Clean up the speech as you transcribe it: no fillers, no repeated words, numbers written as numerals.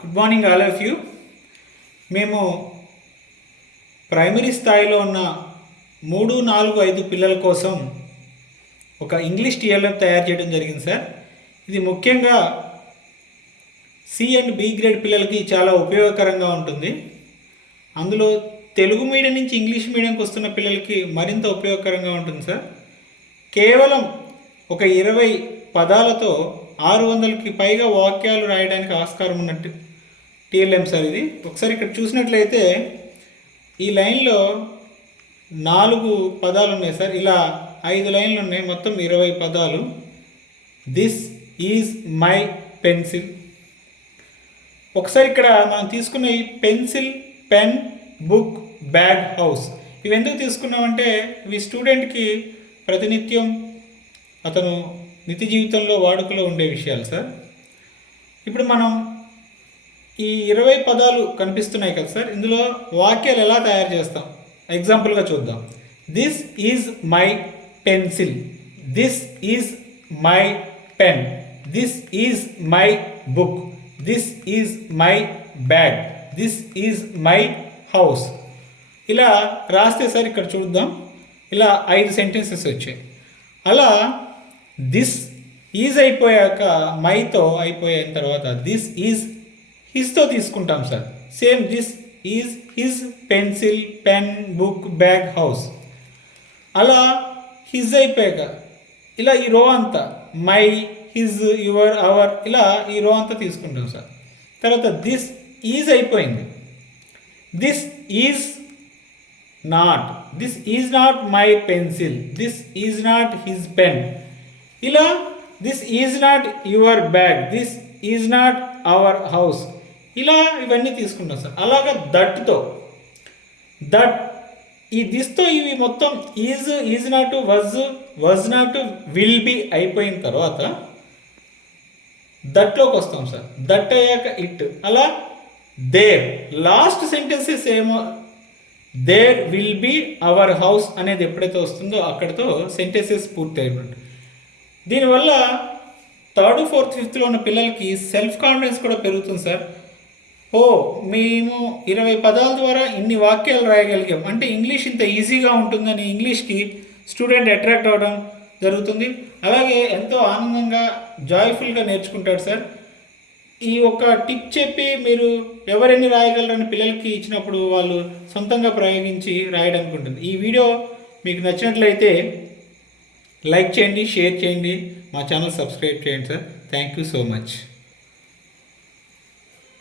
Good morning all of you. మేము primary స్థాయిలో ఉన్న 3, 4, 5 పిల్లల కోసం ఒక ఇంగ్లీష్ టీఎల్ఎం తయారు చేయడం జరిగింది సార్. ఇది ముఖ్యంగా సి అండ్ బి గ్రేడ్ పిల్లలకి చాలా ఉపయోగకరంగా ఉంటుంది. అందులో తెలుగు మీడియం నుంచి ఇంగ్లీష్ మీడియంకి వస్తున్న పిల్లలకి మరింత ఉపయోగకరంగా ఉంటుంది సార్. కేవలం ఒక 20 పదాలతో 600కి పైగా వాక్యాలు రాయడానికి ఆస్కారం ఉన్నట్టు టీఎల్ఎం సార్ ఇది. ఒకసారి ఇక్కడ చూసినట్లయితే ఈ లైన్లో 4 పదాలు ఉన్నాయి సార్. ఇలా 5 లైన్లు ఉన్నాయి, మొత్తం 20 పదాలు. This is my pencil. ఒకసారి ఇక్కడ మనం తీసుకున్న ఈ pencil, pen, book, bag, house ఇవి ఎందుకు తీసుకున్నామంటే ఇవి స్టూడెంట్కి ప్రతినిత్యం అతను నిత్య జీవితంలో వాడుకలో ఉండే విషయాలు సార్. ఇప్పుడు మనం ఈ 20 పదాలు కనిపిస్తున్నాయి కదా సార్, ఇందులో వాక్యాలు ఎలా తయారు చేస్తాం ఎగ్జాంపుల్గా చూద్దాం. This is my pencil, this is my pen, this is my book, this is my bag, this is my house. ఇలా రాస్తే సార్ ఇక్కడ చూద్దాం, ఇలా 5 సెంటెన్సెస్ వచ్చాయి. అలా దిస్ ఈజ్ అయిపోయాక మైతో అయిపోయిన తర్వాత దిస్ ఈజ్ హిస్తో తీసుకుంటాం sir. Same this is his pencil, pen, book, bag, house. అలా హిజ్ అయిపోయాక ఇలా ఈ రో అంతా మై, హిజ్, యువర్, అవర్ ఇలా ఈ రో అంతా తీసుకుంటాం సార్. తర్వాత దిస్ ఈజ్ అయిపోయింది, this is not, this is not my pencil, this is not his pen. ఇలా this is not your bag, this is not our house. ఇలా ఇవన్నీ తీసుకుంటాం సార్. అలాగా దట్తో, దట్ ఈ దిస్తో ఇవి మొత్తం is not, was not, will be అయిపోయిన తర్వాత దట్లోకి వస్తాం సార్. దట్ అయ్యాక ఇట్. అలా దేర్ లాస్ట్ సెంటెన్సెస్ ఏమో there will be our house అనేది ఎప్పుడైతే వస్తుందో అక్కడితో సెంటెన్సెస్ పూర్తి అయిపోయింది. దీనివల్ల 3rd, 4th, 5thలో ఉన్న పిల్లలకి సెల్ఫ్ కాన్ఫిడెన్స్ కూడా పెరుగుతుంది సార్. మేము 20 పదాల ద్వారా ఇన్ని వాక్యాలు రాయగలిగాం అంటే ఇంగ్లీష్ ఇంత ఈజీగా ఉంటుందని ఇంగ్లీష్కి స్టూడెంట్ అట్రాక్ట్ అవ్వడం జరుగుతుంది. అలాగే ఎంతో ఆనందంగా, జాయ్ఫుల్గా నేర్చుకుంటాడు సార్. ఈ ఒక టిప్ చెప్పి మీరు ఎవరెన్ని రాయగలరని పిల్లలకి ఇచ్చినప్పుడు వాళ్ళు సొంతంగా ప్రయోగించి రాయడానికి ఉంటుంది. ఈ వీడియో మీకు నచ్చినట్లయితే లైక్ చేయండి, షేర్ చేయండి, మా ఛానల్ సబ్స్క్రైబ్ చేయండి sir. Thank you so much.